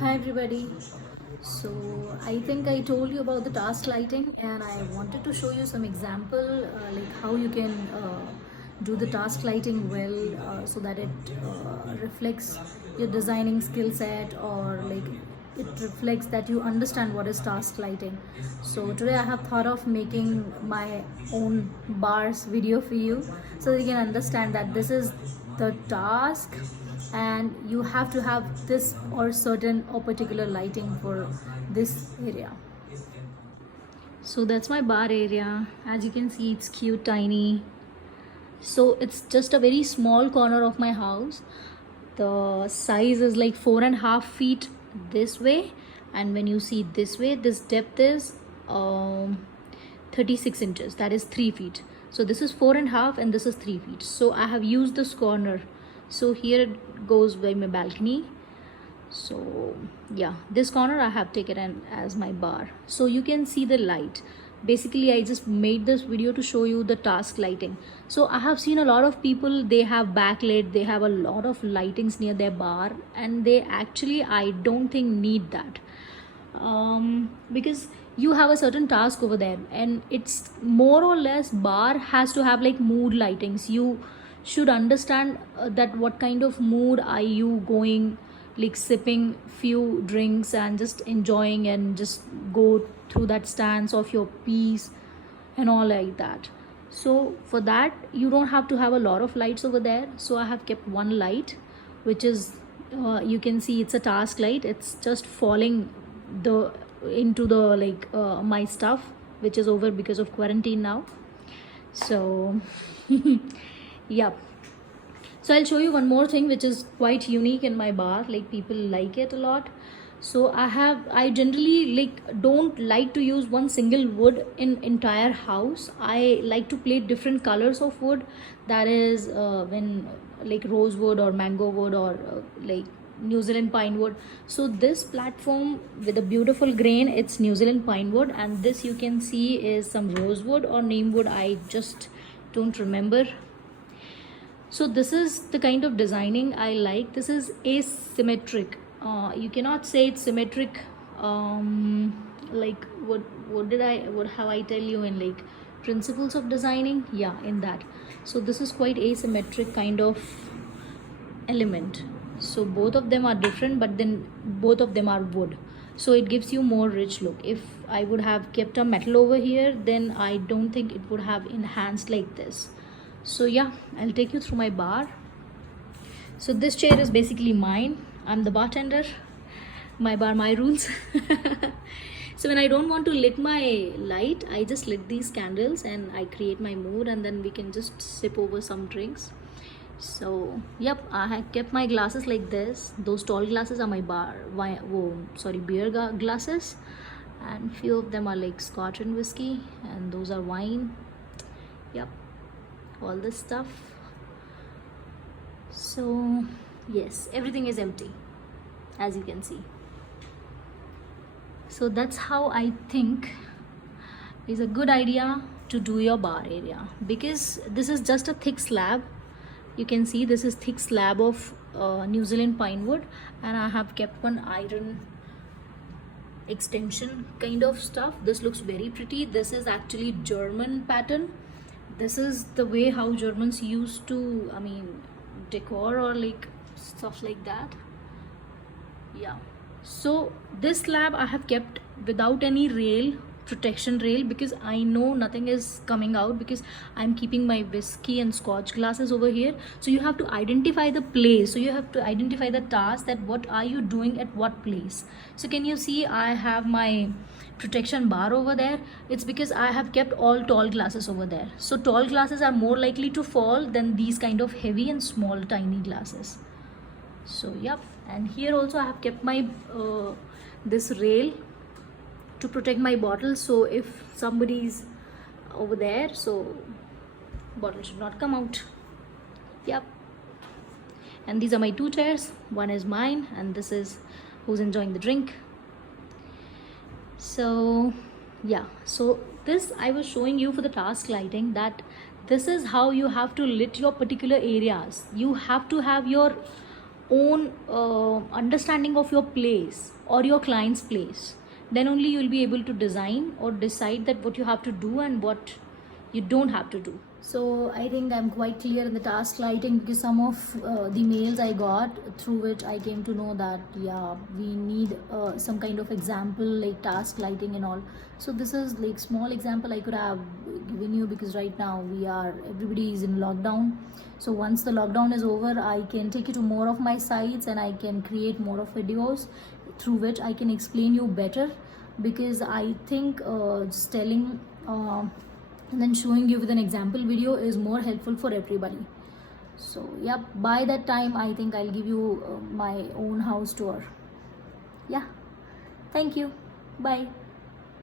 Hi everybody. So I think I told you about the task lighting and I wanted to show you some example like how you can do the task lighting well so that it reflects your designing skill set or like it reflects that you understand what is task lighting. So today I have thought of making my own bars video for you so that you can understand that this is the task and you have to have this or certain or particular lighting for this area. So that's my bar area. As you can see, it's cute, tiny. So it's just a very small corner of my house. The size is like 4.5 feet this way, and when you see this way, this depth is 36 inches. That is 3 feet. So this is 4.5 and this is 3 feet. So I have used this corner. So here it goes by my balcony. So yeah, this corner I have taken as my bar, so you can see the light. Basically I just made this video to show you the task lighting. So I have seen a lot of people, they have backlit, they have a lot of lightings near their bar, and they actually, I don't think, need that because you have a certain task over there and it's more or less bar has to have like mood lightings. You should understand that what kind of mood are you going, like sipping few drinks and just enjoying and just go through that stance of your piece and all like that. So for that you don't have to have a lot of lights over there. So I have kept one light, which is you can see it's a task light. It's just falling the into the like my stuff, which is over because of quarantine now. So yeah. So I'll show you one more thing which is quite unique in my bar, like people like it a lot. So I generally don't like to use one single wood in entire house. I like to play different colors of wood. That is when like rosewood or mango wood or like New Zealand pine wood. So this platform with a beautiful grain, it's New Zealand pine wood, and this you can see is some rosewood or neem wood. I just don't remember. So this is the kind of designing I like. This is asymmetric. You cannot say it's symmetric. Like what have I tell you in like principles of designing? Yeah, in that. So this is quite asymmetric kind of element. So both of them are different, but then both of them are wood. So it gives you more rich look. If I would have kept a metal over here, then I don't think it would have enhanced like this. So yeah, I'll take you through my bar. So this chair is basically mine. I'm the bartender. My bar, my rules. So when I don't want to lit my light, I just lit these candles and I create my mood, and then we can just sip over some drinks. So yep, I have kept my glasses like this. Those tall glasses are my beer glasses, and few of them are like scotch and whiskey, and those are wine. Yep, all this stuff. So yes, everything is empty, as you can see. So that's how I think is a good idea to do your bar area, because this is just a thick slab. You can see this is thick slab of New Zealand pine wood, and I have kept one iron extension kind of stuff. This looks very pretty. This is actually German pattern. This is the way how Germans used to, I mean, decor or like stuff like that. Yeah. So this slab I have kept without any rail, protection rail, because I know nothing is coming out, because I'm keeping my whiskey and scotch glasses over here. So you have to identify the place. So you have to identify the task, that what are you doing at what place. So can you see I have my protection bar over there? It's because I have kept all tall glasses over there. So tall glasses are more likely to fall than these kind of heavy and small tiny glasses. So yep, and here also I have kept my this rail to protect my bottle. So if somebody's over there, so bottle should not come out. Yep. And these are my two chairs. One is mine and this is who's enjoying the drink. So yeah, so this I was showing you for the task lighting, that this is how you have to lit your particular areas. You have to have your own understanding of your place or your client's place, then only you'll be able to design or decide that what you have to do and what you don't have to do. So I think I'm quite clear in the task lighting, because some of the mails I got, through which I came to know that yeah, we need some kind of example like task lighting and all. So this is like small example I could have given you, because right now everybody is in lockdown. So once the lockdown is over, I can take you to more of my sites and I can create more of videos through which I can explain you better, because I think just telling and then showing you with an example video is more helpful for everybody. So yeah, by that time I think I'll give you my own house tour. Yeah, thank you, bye.